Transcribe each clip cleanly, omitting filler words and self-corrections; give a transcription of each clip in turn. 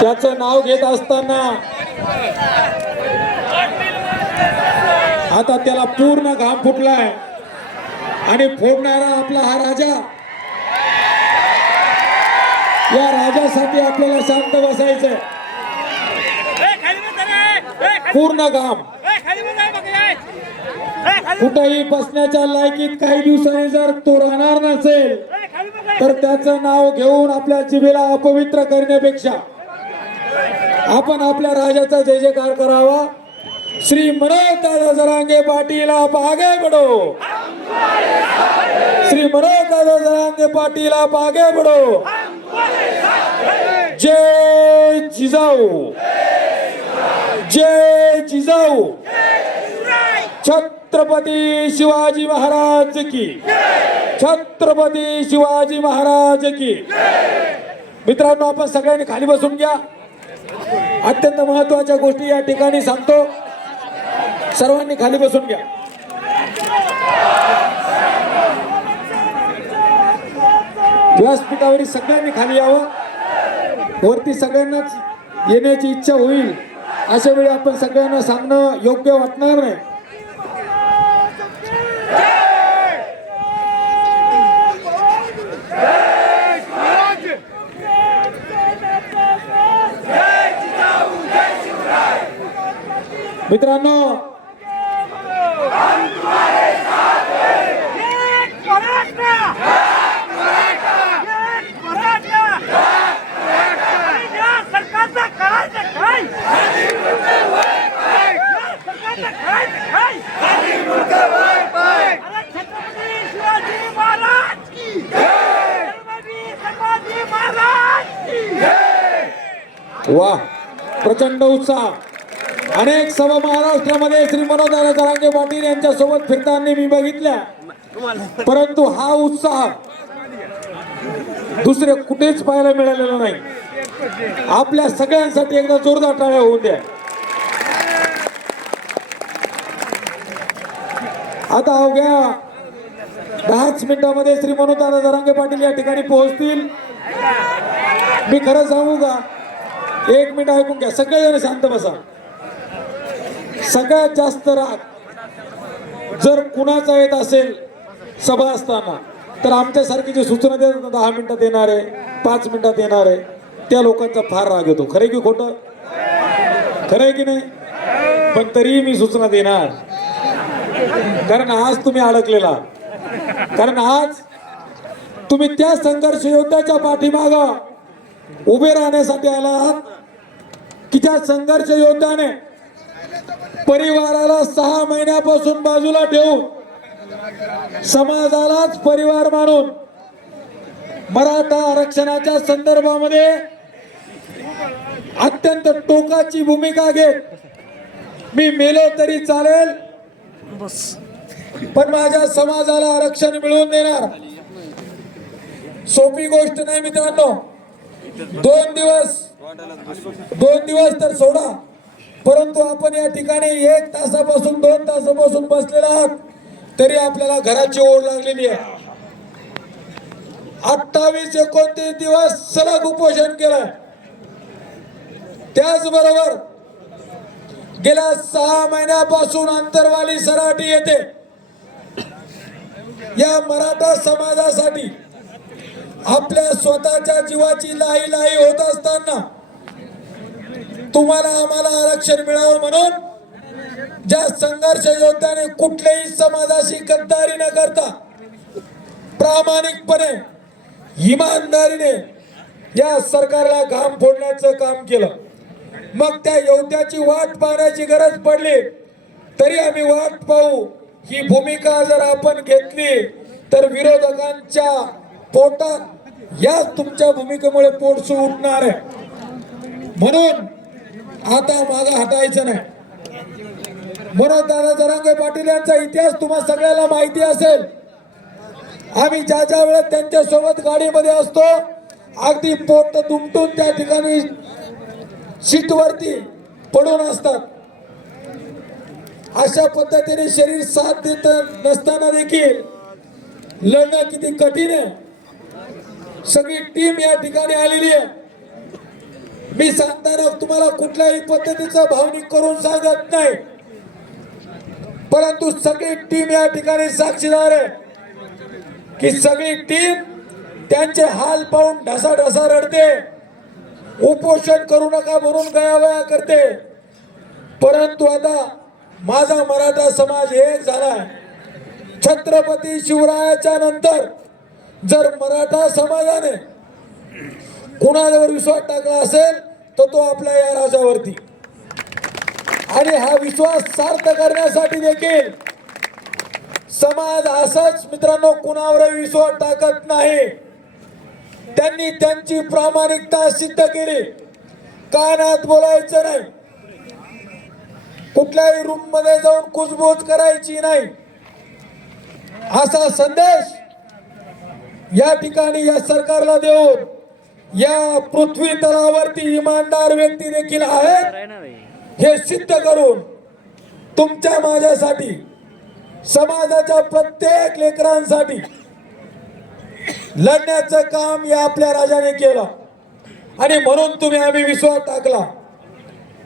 त्याचं नाव घेत असताना आता त्याला पूर्ण घाम फुटलाय आणि फोडणारा आपला हा राजा. या राजासाठी आपल्याला शांत बसायचंय. पूर्ण घाम कुठेही बसण्याच्या लायकीत काही दिवसांनी जर तो राहणार नसेल तर त्याचं नाव घेऊन आपल्या जिभेला अपवित्र करण्यापेक्षा आपण आपल्या राजाचा जय जयकार करावा. श्री मनोज दादा जरांगे पाटील आप आगे बढ़ो. श्री मनोज दादा जरांगे पाटील आप आगे बढ़ो. जय जिजाऊ, जय जिजाऊ. छत्रपती शिवाजी महाराज की, छत्रपती शिवाजी महाराज की. मित्रांनो, आपण सगळ्यांनी खाली बसून घ्या. अत्यंत महत्त्वाच्या गोष्टी या ठिकाणी सांगतो. सर्वांनी खाली बसून घ्या. व्यासपीठावरील सगळ्यांनी खाली यावं. वरती सगळ्यांनाच येण्याची इच्छा होईल अशा वेळी आपण सगळ्यांना सांगणं योग्य वाटणार नाही. मित्रांनो, वा, प्रचंड उत्साह. अनेक सभा महाराष्ट्रामध्ये श्री मनोज दादा जरांगे पाटील यांच्या सोबत फिरताना मी बघितल्या, परंतु हा उत्साह दुसरे कुठेच पाहायला मिळालेला नाही. आपल्या सगळ्यांसाठी एकदा जोरदार टाळ्या होऊन द्या. आता अवघ्या 10 मिनिटांमध्ये श्री मनोज दादा जरांगे पाटील या ठिकाणी पोहोचतील. मी खरं सांगू का, 1 मिनिट ऐकून घ्या. सगळेजण शांत बसा. सगळ्यात जास्त राग जर कुणाचा येत असेल सभा असताना तर आमच्यासारखी जी सूचना देतात 10 मिनिटात येणार आहे, 5 मिनिटात येणार आहे, त्या लोकांचा फार राग येतो. खरं की खोटं? खरं आहे की नाही? पण तरीही मी सूचना देणार, कारण आज तुम्ही अडकलेला. कारण आज तुम्ही त्या संघर्ष योद्ध्याच्या पाठीमागा उभे राहण्यासाठी आला आहात की ज्या संघर्ष योद्ध्याने परिवाराला 6 महिन्यापासून बाजूला ठेवून समाजालाच परिवार मानून मराठा आरक्षणाच्या संदर्भामध्ये अत्यंत टोकाची भूमिका घेत मी मेलो तरी चालेल पण माझ्या समाजाला आरक्षण मिळवून देणार. सोपी गोष्ट नाही मित्रांनो. 2 दिवस तर सोडा, परंतु आपण या ठिकाणी 1 तासापासून 2 तासापासून बसलेला आहात तरी आपल्याला घराची ओढ लागलेली आहे. 28-29 दिवस सलग उपोषण केलं. त्याचबरोबर गेल्या 6 महिन्यापासून अंतरवाली सराटी येते या मराठा समाजासाठी आपल्या स्वतःच्या जीवाची लाई होत असताना तुम्हाला आम्हाला आरक्षण मिळावं म्हणून ज्या संघर्ष योद्ध्याने कुठल्याही समाजाशी गद्दारी न करता प्रामाणिकपणे इमानदारीने या सरकारला घाम फोडण्याचं काम केलं, मग त्या योद्ध्याची वाट पाहण्याची गरज पडली तरी आम्ही वाट पाहू ही भूमिका जर आपण घेतली तर विरोधकांच्या पोटात या तुमच्या भूमिकेमुळे पोटसू उठणार आहे. म्हणून आता मागे हटायचं नाही. मनोज दादा जरांगे पाटील यांचा इतिहास तुम्हा सगळ्याला माहिती असेल. आम्ही ज्या वेळेस त्यांच्या सोबत गाडीमध्ये असतो अगदी पोट दुमटून त्या ठिकाणी सीटवरती पडून असतात. अशा पद्धतीने शरीर साथ देत नसताना देखील लढणं किती कठीण आहे. सगळी टीम या ठिकाणी आलेली आहे. मी सांगताना तुम्हाला कुठल्याही पद्धतीचा भावनिक करून सांगत नाही, परंतु सगळी टीम या ठिकाणी साक्षीदार आहे की सगळी टीम त्यांचे हाल पाहून ढसाढसा रडते, उपोषण करू नका म्हणून गयावया करते. परंतु आता माझा मराठा समाज एक झालाय. छत्रपती शिवरायाच्या नंतर जर मराठा समाजाने कुणावर विश्वास टाकला असेल तर तो आपल्या या राजावरती. आणि हा विश्वास सार्थ करण्यासाठी देखील समाज असाच मित्रांनो कुणावर विश्वास टाकत नाही. त्यांनी त्यांची प्रामाणिकता सिद्ध केली. कानात बोलायचं नाही, कुठल्याही रूम मध्ये जाऊन कुजबूज करायची नाही, असा संदेश या ठिकाणी या सरकारला देऊन या पृथ्वी तलावरती इमानदार व्यक्ती देखील आहेत हे सिद्ध करून तुमच्या माझ्यासाठी समाजाच्या प्रत्येक लेकरांसाठी लढण्याचं काम या आपल्या राजाने केलं. आणि म्हणून तुम्ही आम्ही विश्वास टाकला.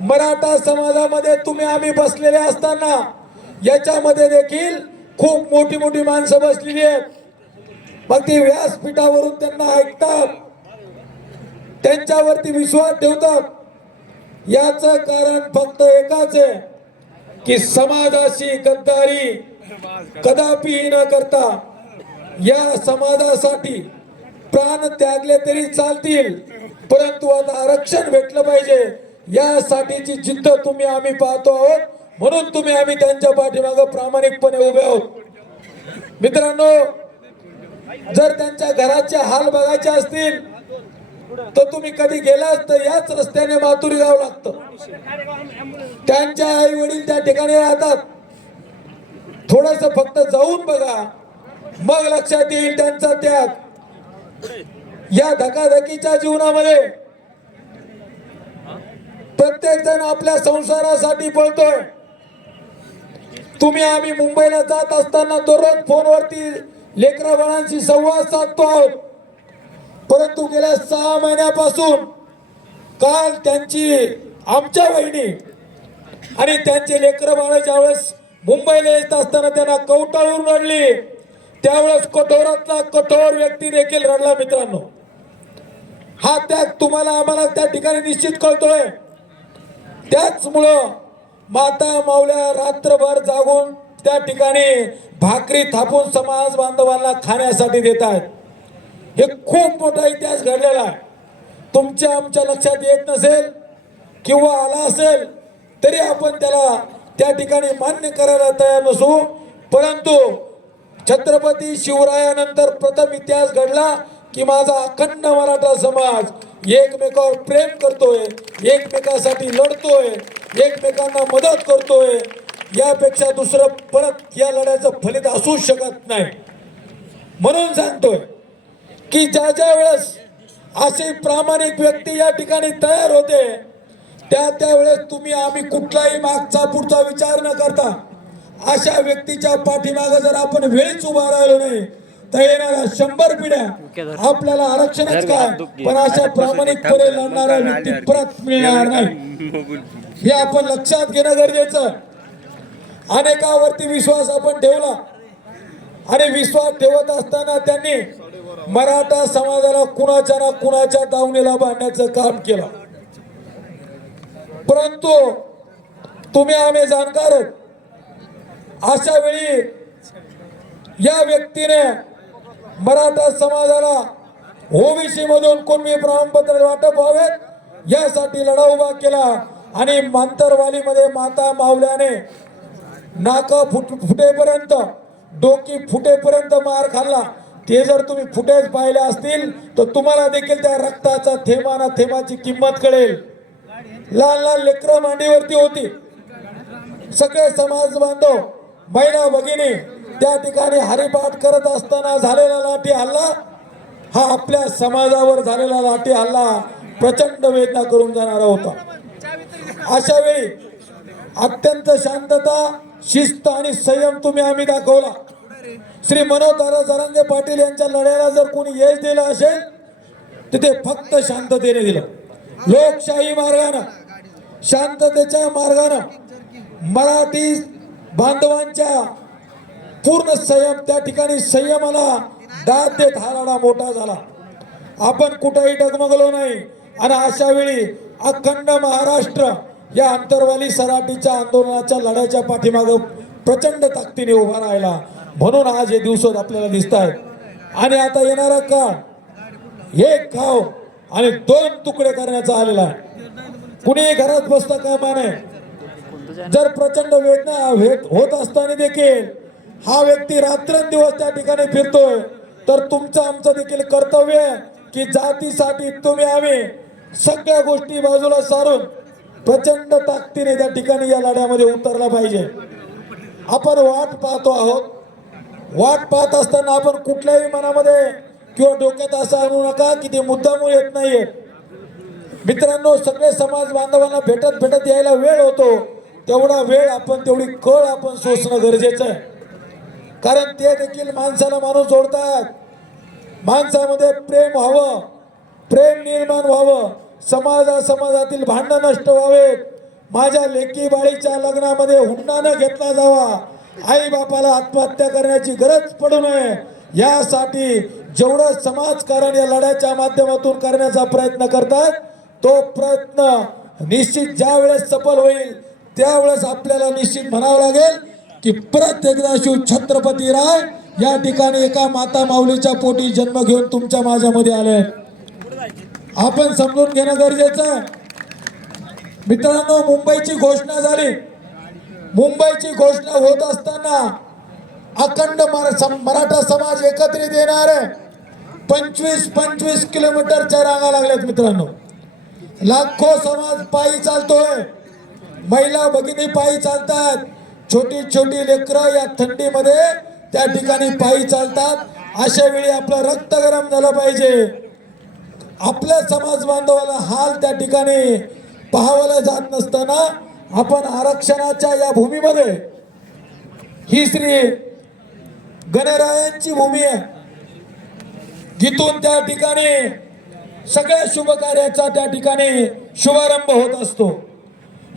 मराठा समाजामध्ये तुम्ही आम्ही बसलेले असताना याच्यामध्ये देखील खूप मोठी मोठी माणसं बसलेली आहेत. मग ती व्यासपीठावरून त्यांना ऐकतात, त्यांच्यावरती विश्वास ठेवतात. याचं कारण फक्त एकच आहे की समाजाशी गद्दारी कदापि न करता या समाजासाठी प्राण त्यागले तरी चालतील, परंतु आता आरक्षण भेटलं पाहिजे यासाठीची जिद्द तुम्ही आम्ही पाहतो आहोत. म्हणून तुम्ही आम्ही त्यांच्या पाठीमागे प्रामाणिकपणे उभे आहोत. मित्रांनो, जर त्यांच्या घराचे हाल बघायचे असतील तर तुम्ही कधी गेलात तर याच रस्त्याने मातुरी गाव लागतं. त्यांच्या आई वडील त्या ठिकाणी राहतात. थोडस फक्त जाऊन बघा, मग लक्षात येईल त्यांचा त्याग. या धकाधकीच्या जीवनामध्ये प्रत्येक जण आपल्या संसारासाठी पळतोय. तुम्ही आम्ही मुंबईला जात असताना दररोज फोनवरती लेकरा बाळांशी संवाद साधतो आहोत. परंतु गेल्या 6 महिन्यापासून काल त्यांची आमच्या वहिनी आणि त्यांचे लेकर बाळ ज्यावेळेस मुंबईला येत असताना त्यांना कवटाळून रडली, त्यावेळेस कठोरातला कठोर व्यक्ती देखील रडला. मित्रांनो, हा त्याग तुम्हाला आम्हाला त्या ठिकाणी निश्चित कळतोय. त्याचमुळं माता माऊल्या रात्रभर जागून त्या ठिकाणी भाकरी थापून समाज बांधवांना खाण्यासाठी देत आहेत. हे खूप मोठा इतिहास घडलेला आहे. तुमच्या आमच्या लक्षात येत नसेल किंवा आला असेल तरी आपण त्याला त्या ठिकाणी मान्य करायला तयार नसू. परंतु छत्रपती शिवरायानंतर प्रथम इतिहास घडला की माझा अखंड मराठा समाज एकमेकावर प्रेम करतोय, एकमेकांसाठी लढतोय, एकमेकांना मदत करतोय. यापेक्षा दुसरं परत या लढ्याचं फलित असू शकत नाही. म्हणून सांगतोय की ज्या ज्या वेळेस अशी प्रामाणिक व्यक्ती या ठिकाणी तयार होते त्यावेळेस तुम्ही आम्ही कुठलाही मागचा पुढचा विचार न करता अशा व्यक्तीच्या पाठीमागे जर आपण वेळीच उभा राहिलो नाही तर येणाऱ्या 100 पिढ्या आपल्याला आरक्षणच काय पण अशा प्रामाणिकपणे लढणारा व्यक्ती परत मिळणार नाही. हे आपण लक्षात घेणं गरजेचं. अनेकावरती विश्वास आपण ठेवला आणि विश्वास ठेवत असताना त्यांनी मराठा समाजाला कुणाच्या ना कुणाच्या दावणीला बांधण्याचं काम केलं. परंतु तुम्ही आम्ही जाणकार आहोत. अशा वेळी या व्यक्तीने मराठा समाजाला ओबीसी मधून कुणबी प्रमाणपत्र वाटप व्हावेत यासाठी लढा उभा केला आणि मांतरवालीमध्ये माता माऊल्याने नाका फुटेपर्यंत डोकी फुटेपर्यंत मार खाल्ला. ते जर तुम्ही फुटेज पाहिले असतील तर तुम्हाला देखील त्या रक्ताचा थेंबाना थेंबाची किंमत कळेल. लहान लहान लेकरं मांडीवरती होती. सगळे समाज बांधव महिला भगिनी त्या ठिकाणी हरिपाठ करत असताना झालेला लाठी हल्ला हा आपल्या समाजावर झालेला लाठी हल्ला प्रचंड वेदना करून जाणारा होता. अशा वेळी अत्यंत शांतता, शिस्त आणि संयम तुम्ही आम्ही दाखवला. श्री मनोज दादा जरांगे पाटील यांच्या लढ्याला जर कोणी यश दिलं असेल तर ते फक्त शांततेने दिलं. लोकशाही मार्गाने, शांततेच्या मार्गाने मराठी बांधवांच्या पूर्ण संयम त्या ठिकाणी संयमाला दाद देत हा लढा मोठा झाला. आपण कुठेही डगमगलो नाही आणि अशा वेळी अखंड महाराष्ट्र या अंतरवाली सराटीच्या आंदोलनाच्या लढ्याच्या पाठीमागे प्रचंड ताकदीने उभा राहिला. म्हणून आज हे दिवस आपल्याला दिसत आहेत. आणि आता येणारा काळ एक गाव आणि दोन तुकडे करण्याचा आलेला आहे. कुणी घरात बसता कामा नये. जर प्रचंड वेदना होत असताना देखील हा व्यक्ती रात्रंदिवस त्या ठिकाणी फिरतोय तर तुमचं आमचं देखील कर्तव्य की जातीसाठी तुम्ही आम्ही सगळ्या गोष्टी बाजूला सारून प्रचंड ताकदीने त्या ठिकाणी या लढ्यामध्ये उतरला पाहिजे. आपण वाट पाहतो आहोत. वाट पाहत असताना आपण कुठल्याही मनामध्ये किंवा डोक्यात असं आणू नका की ते मुद्दामूळ येत नाहीये. मित्रांनो, सगळे समाज बांधवांना भेटत यायला वेळ होतो. तेवढा वेळ आपण तेवढी कळ आपण सोसणं गरजेचं आहे. कारण ते देखील माणसाला माणूस जोडतात. माणसामध्ये प्रेम व्हावं, प्रेम निर्माण व्हावं, समाजातील भांडण नष्ट व्हावेत, माझ्या लेकी बाळीच्या लग्नामध्ये हुंडा न घेतला जावा, आई बापाला आत्महत्या करण्याची गरज पडू नये, यासाठी जेवढं समाजकारण या लढ्याच्या माध्यमातून करण्याचा प्रयत्न करतात तो प्रयत्न निश्चित ज्या वेळेस सफल होईल त्यावेळेस आपल्याला निश्चित म्हणावं लागेल की परत एकदा शिव छत्रपती राय या ठिकाणी एका माता माऊलीच्या पोटी जन्म घेऊन तुमच्या माझ्यामध्ये आले. आपण समजून घेणं गरजेचं आहे. मित्रांनो, मुंबईची घोषणा झाली. मुंबईची घोषणा होत असताना अखंड मराठा समाज एकत्रित येणार आहे. 25 किलोमीटरच्या रांगा लागल्यात मित्रांनो. लाखो समाज पायी चालतोय. महिला भगिनी पायी चालतात. छोटी छोटी लेकरं या थंडीमध्ये त्या ठिकाणी पायी चालतात. अशा वेळी आपलं रक्त गरम झालं पाहिजे. आपल्या समाज बांधवाला हाल त्या ठिकाणी पाहावला जात नसताना आपण आरक्षणाच्या या भूमीमध्ये, ही श्री गणरायांची भूमी आहे, जिथून त्या ठिकाणी सगळ्या शुभ कार्याचा त्या ठिकाणी शुभारंभ होत असतो.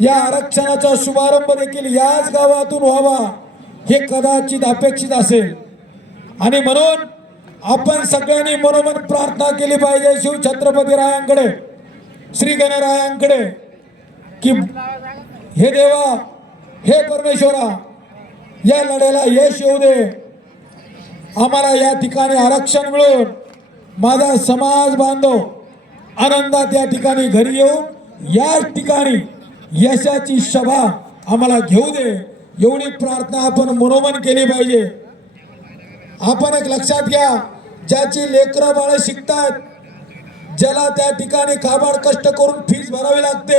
या आरक्षणाचा शुभारंभ देखील याच गावातून व्हावा हे कदाचित अपेक्षित असेल. आणि म्हणून आपण सगळ्यांनी मनोमन प्रार्थना केली पाहिजे शिव छत्रपती रायांकडे, श्री गणरायांकडे की हे देवा, हे परमेश्वरा, या लढ्याला यश येऊ दे. आम्हाला या ठिकाणी आरक्षण मिळून माझा समाज बांधव आनंदात या ठिकाणी घरी येऊन या ठिकाणी यशाची सभा आम्हाला घेऊ दे, एवढी प्रार्थना आपण मनोमन केली पाहिजे. आपण एक लक्षात घ्या, ज्याची लेकरं बाळ शिकतात, ज्याला त्या ठिकाणी काबाड कष्ट करून फीस भरावी लागते,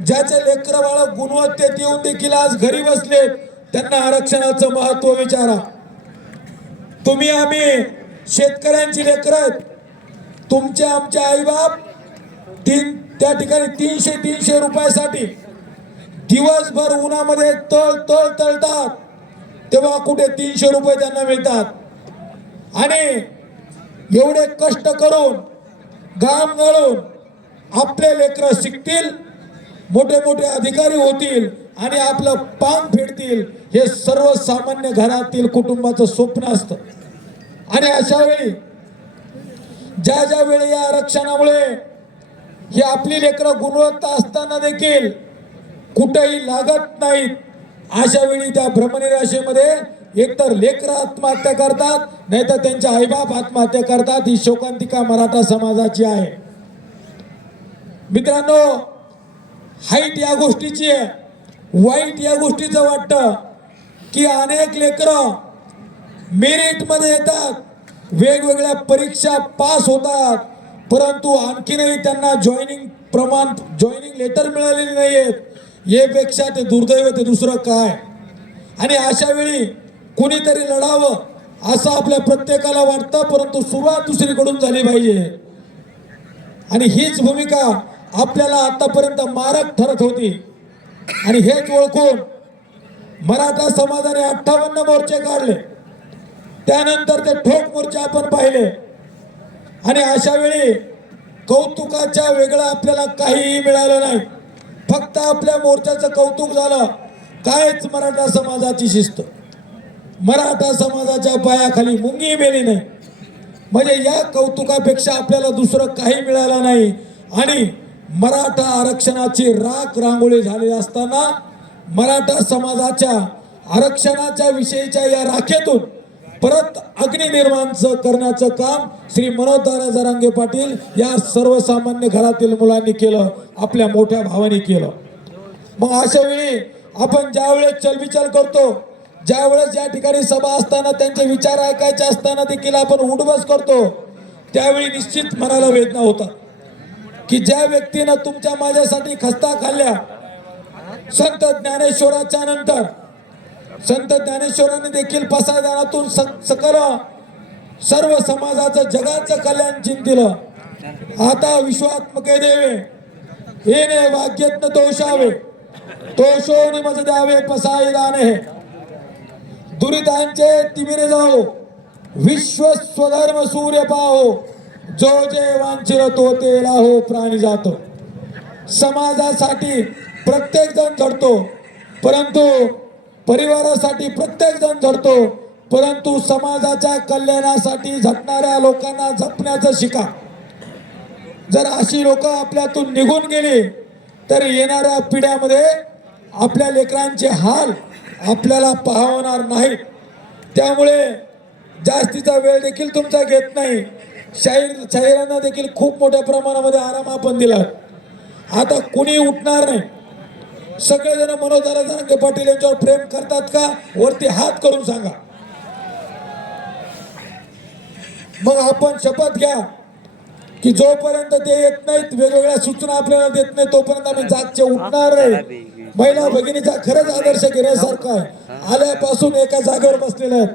ज्याचे लेकरं बाळ गुणवत्तेत येऊन देखील आज घरी बसले, त्यांना आरक्षणाचं महत्व विचारा. तुम्ही आम्ही शेतकऱ्यांची लेकरं, तुमचे आमचे आईबाप त्या ठिकाणी 300 रुपयासाठी दिवसभर उन्हामध्ये तळतात, तेव्हा कुठे 300 रुपये त्यांना मिळतात. आणि एवढे कष्ट करून घाम गाळून आपले लेकरं शिकतील, मोठे मोठे अधिकारी होतील आणि आपलं पांग फेडतील, हे सर्वसामान्य घरातील कुटुंबाचं स्वप्न असतं. आणि अशा वेळी ज्या वेळी या आरक्षणामुळे ही आपली लेकरं गुणवत्ता असताना देखील कुठेही लागत नाहीत, अशा वेळी त्या भ्रमनिराशेमध्ये एकतर लेकरं आत्महत्या करतात, नाहीतर त्यांचे आईबाप आत्महत्या करतात. ही शोकांतिका मराठा समाजाची आहे. मित्रांनो, हाईट या गोष्टीची आहे, वाईट या गोष्टीचं वाटतं की अनेक लेकरं मेरिटमध्ये येतात, वेगवेगळ्या परीक्षा पास होतात, परंतु आणखीनही त्यांना जॉईनिंग लेटर मिळालेले नाहीयेत. यापेक्षा ते दुर्दैव ते दुसरं काय. आणि अशा वेळी कुणीतरी लढावं असं आपल्या प्रत्येकाला वाटतं, परंतु सुरुवात दुसरीकडून झाली पाहिजे. आणि हीच भूमिका आपल्याला आतापर्यंत मारक ठरत होती. आणि हेच ओळखून मराठा समाजाने 58 मोर्चे काढले, त्यानंतर ते ठोक मोर्चे आपण पाहिले. आणि अशा वेळी कौतुकाच्या वेगळं आपल्याला काहीही मिळालं नाही. फक्त आपल्या मोर्चाचं कौतुक झालं. कायच मराठा समाजाची शिस्त, मराठा समाजाच्या पायाखाली मुंगी मेली नाही. म्हणजे या कौतुकापेक्षा आपल्याला दुसरं काही मिळालं नाही. आणि मराठा आरक्षणाची राख रांगोळी झालेली असताना मराठा समाजाच्या आरक्षणाच्या विषयीच्या या राखेतून परत अग्नी निर्माण करण्याचं काम श्री मनोहरदादा जरांगे पाटील या सर्वसामान्य घरातील मुलांनी केलं, आपल्या मोठ्या भावाने केलं. मग अशा वेळी आपण ज्यावेळेस चलबिचल करतो, ज्यावेळेस या ठिकाणी सभा असताना त्यांचे विचार ऐकायचे असताना देखील आपण उठबस करतो, त्यावेळी निश्चित मनाला वेदना होतात की ज्या व्यक्तीनं तुमच्या माझ्यासाठी खस्ता खाल्ल्या, संत ज्ञानेश्वराच्या नंतर संत ज्ञानेश्वरांनी देखील पसायदानातून सकल सर्व समाजाचं जगाचं कल्याण चिंतिलं. आता विश्वात्मके देवे येणे वाग्यत्न तोषावे, तोषोनी मज द्यावे पसायदाने. दुरितांचे तिमिरे जाओ, विश्व स्वधर्म सूर्य पाहो, जो जे वांछिल तो ते लाहो प्राणी जातो. समाजासाठी प्रत्येक जण झटतो, परंतु परिवारासाठी प्रत्येक जण झटतो, परंतु समाजाच्या कल्याणासाठी झटणाऱ्या लोकांना जपण्याचं शिका. जर अशी लोक आपल्यातून निघून गेली तर येणाऱ्या पिढ्यामध्ये आपल्या लेकरांचे हाल आपल्याला पाहणार नाहीत. त्यामुळे जास्तीचा वेळ देखील तुमचा घेत नाही. शाहिरांना देखील खूप मोठ्या प्रमाणामध्ये आराम आपण दिला. आता कुणी उठणार नाही. सगळेजण मनोहरदादा जरांगे पाटील यांच्यावर प्रेम करतात का? वरती हात करून सांगा. मग आपण शपथ घ्या की जोपर्यंत ते येत नाहीत, वेगवेगळ्या सूचना आपल्याला देत नाही, तोपर्यंत आम्ही जागचे उठणार नाही. महिला भगिनीचा खरंच आदर्श घेण्यासारखा आहे. आल्यापासून एका जागेवर बसलेल्या आहेत.